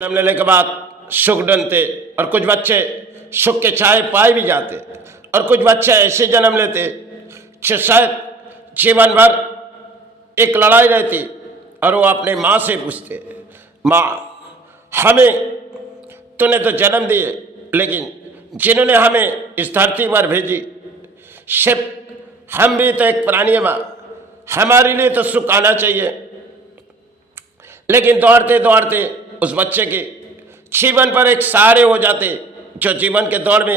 जन्म लेने के बाद सुख ढूंढते और कुछ बच्चे सुख के चाय पाए भी जाते और कुछ बच्चे ऐसे जन्म लेते जो शायद जीवन भर एक लड़ाई रहती और वो अपने माँ से पूछते, माँ हमें तूने तो जन्म दिए लेकिन जिन्होंने हमें इस धरती पर भेजी सिर्फ हम भी तो एक प्राणी है माँ, हमारे लिए तो सुख आना चाहिए। लेकिन दौड़ते दौड़ते उस बच्चे के जीवन पर एक सहारे हो जाते जो जीवन के दौर में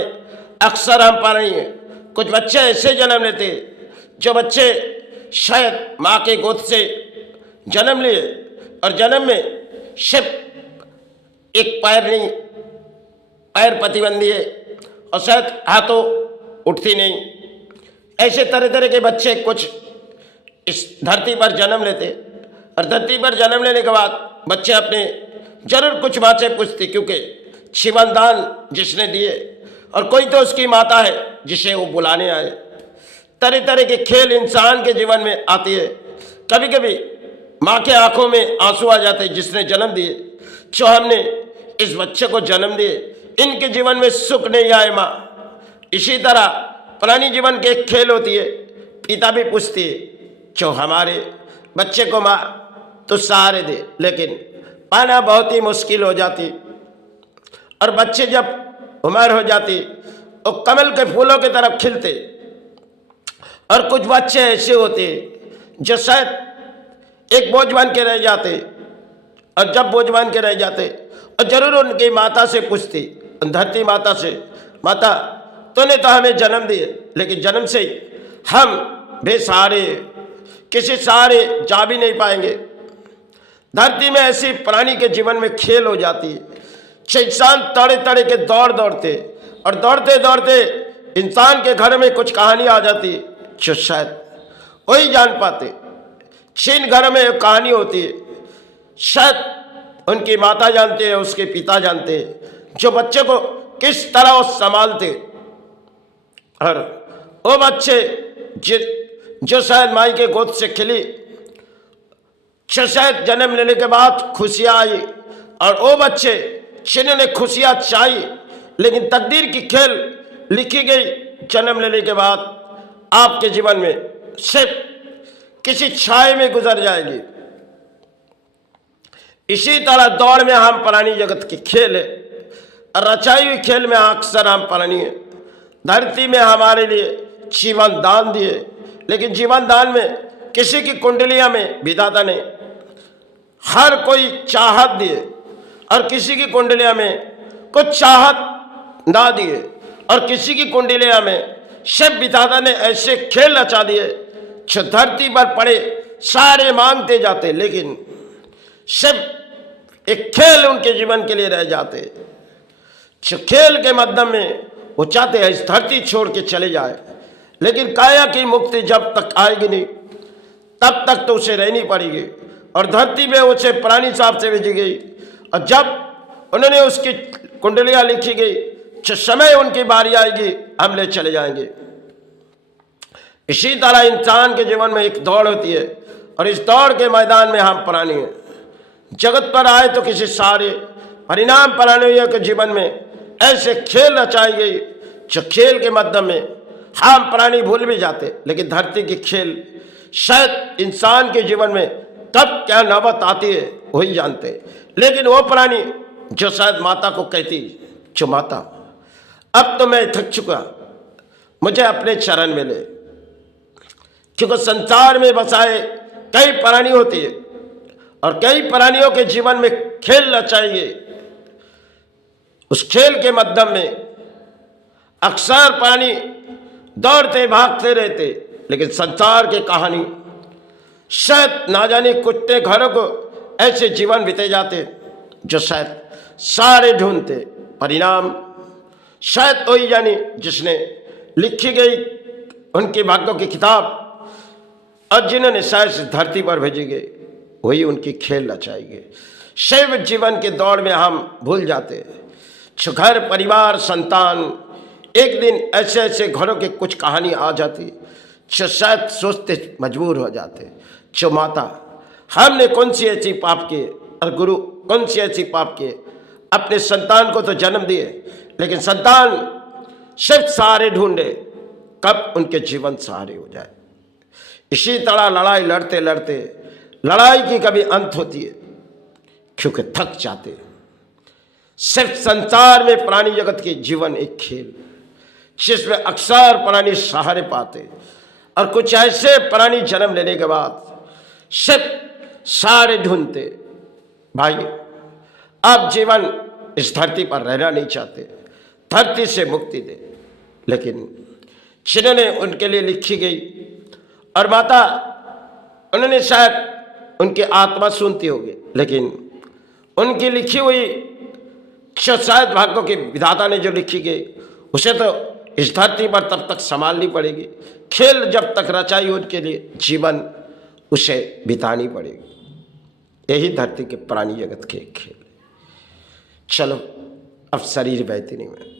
अक्सर हम पा रही हैं। कुछ बच्चे ऐसे जन्म लेते जो बच्चे शायद माँ के गोद से जन्म लिए और जन्म में सिर्फ एक पैर नहीं, पैर प्रतिबंधी है और शायद हाथों उठती नहीं। ऐसे तरह तरह के बच्चे कुछ इस धरती पर जन्म लेते और धरती पर जन्म लेने के बाद बच्चे अपने जरूर कुछ माँ से पूछते, क्योंकि जीवन दान जिसने दिए और कोई तो उसकी माता है जिसे वो बुलाने आए। तरह तरह के खेल इंसान के जीवन में आती है। कभी कभी माँ के आंखों में आंसू आ जाते जिसने जन्म दिए, जो हमने इस बच्चे को जन्म दिए इनके जीवन में सुख नहीं आए माँ। इसी तरह पुरानी जीवन के एक खेल होती है, पिता भी पूछती है जो हमारे बच्चे को माँ तो सहारे दे, लेकिन पाना बहुत ही मुश्किल हो जाती और बच्चे जब उम्र हो जाती वो कमल के फूलों की तरफ खिलते। और कुछ बच्चे ऐसे होते जो शायद एक बोझ बन के रह जाते और जब बोझ बन के रह जाते और जरूर उनकी माता से पूछती, धरती माता से, माता तूने तो हमें जन्म दिए लेकिन जन्म से ही हम बेसहारे, किसी सहारे जा भी नहीं पाएंगे। धरती में ऐसी प्राणी के जीवन में खेल हो जाती है। इंसान तड़े तड़े के दौड़ते और दौड़ते दौड़ते इंसान के घर में कुछ कहानी आ जाती जो शायद वही जान पाते। जिन घर में एक कहानी होती है शायद उनकी माता जानते हैं, उसके पिता जानते हैं जो बच्चे को किस तरह वो संभालते। और वो बच्चे जो शायद माई के गोद से खिली, शायद जन्म लेने के बाद खुशियाँ आई और वो बच्चे जिन्होंने खुशियाँ चाही लेकिन तकदीर की खेल लिखी गई जन्म लेने के बाद आपके जीवन में सिर्फ किसी छाए में गुजर जाएगी। इसी तरह दौड़ में हम प्राणी जगत की खेल है, रचाई हुई खेल में अक्सर हम प्राणी है। धरती में हमारे लिए जीवन दान दिए लेकिन जीवन दान में किसी की कुंडलियां में विधाता ने हर कोई चाहत दिए और किसी की कुंडलियां में कुछ चाहत ना दिए और किसी की कुंडलियां में सब विधाता ने ऐसे खेल रचा दिए जो धरती पर पड़े सारे मांगते जाते लेकिन सब एक खेल उनके जीवन के लिए रह जाते। जो खेल के माध्यम में वो चाहते हैं इस धरती छोड़ के चले जाए, लेकिन काया की मुक्ति जब तक आएगी नहीं तब तक तो उसे रहनी पड़ेगी। और धरती में उसे प्राणी साहब से भेजी गई और जब उन्होंने उसकी कुंडलियां लिखी गई, जो समय उनकी बारी आएगी हम ले चले जाएंगे। इसी तरह इंसान के जीवन में एक दौड़ होती है और इस दौड़ के मैदान में हम प्राणी हैं। जगत पर आए तो किसी सारे परिणाम प्राणियों के जीवन में ऐसे खेल रचाई गई जो खेल के माध्यम में हम प्राणी भूल भी जाते, लेकिन धरती की खेल शायद इंसान के जीवन में तब क्या नौबत आती है वही जानते। लेकिन वो प्राणी जो शायद माता को कहती, जो माता अब तो मैं थक चुका, मुझे अपने चरण में ले, क्योंकि संसार में बसाए कई प्राणी होती है और कई प्राणियों के जीवन में खेल रचाई गई। उस खेल के माध्यम में अक्सर प्राणी दौड़ते भागते रहते, लेकिन संसार की कहानी शायद ना जाने कुत्ते घरों को ऐसे जीवन बीते जाते जो शायद सारे ढूंढते परिणाम शायद वही जानी जिसने लिखी गई उनके भाग्यों की किताब और जिन्होंने शायद इस धरती पर भेजी गई वही उनकी खेल रचाई गई। शैव जीवन के दौड़ में हम भूल जाते जो घर परिवार संतान, एक दिन ऐसे ऐसे घरों के कुछ कहानी आ जाती जो शायद सोचते मजबूर हो जाते, जो माता हमने कौन सी ऐसी पाप किए और गुरु कौन सी ऐसी पाप किए अपने संतान को तो जन्म दिए, लेकिन संतान सिर्फ सहारे ढूंढे कब उनके जीवन सहारे हो जाए। इसी तरह लड़ाई लड़ते लड़ते लड़ाई की कभी अंत होती है, क्योंकि थक जाते। सिर्फ संसार में प्राणी जगत के जीवन एक खेल, जिसमें अक्सर प्राणी सहारे पाते, और कुछ ऐसे प्राणी जन्म लेने के बाद सिर्फ सहारे ढूंढते। भाई, आप जीवन इस धरती पर रहना नहीं चाहते, धरती से मुक्ति दे, लेकिन जिन्होंने उनके लिए लिखी गई, और माता उन्होंने शायद उनकी आत्मा सुनती होगी, लेकिन उनकी लिखी हुई जो शायद भाग्यों के विधाता ने जो लिखी गई, उसे तो इस धरती पर तब तक संभालनी पड़ेगी। खेल जब तक रचाई उनके लिए, जीवन उसे बितानी पड़ेगी। यही धरती के प्राणी जगत के खेल। चलो अब शरीर बैतनी में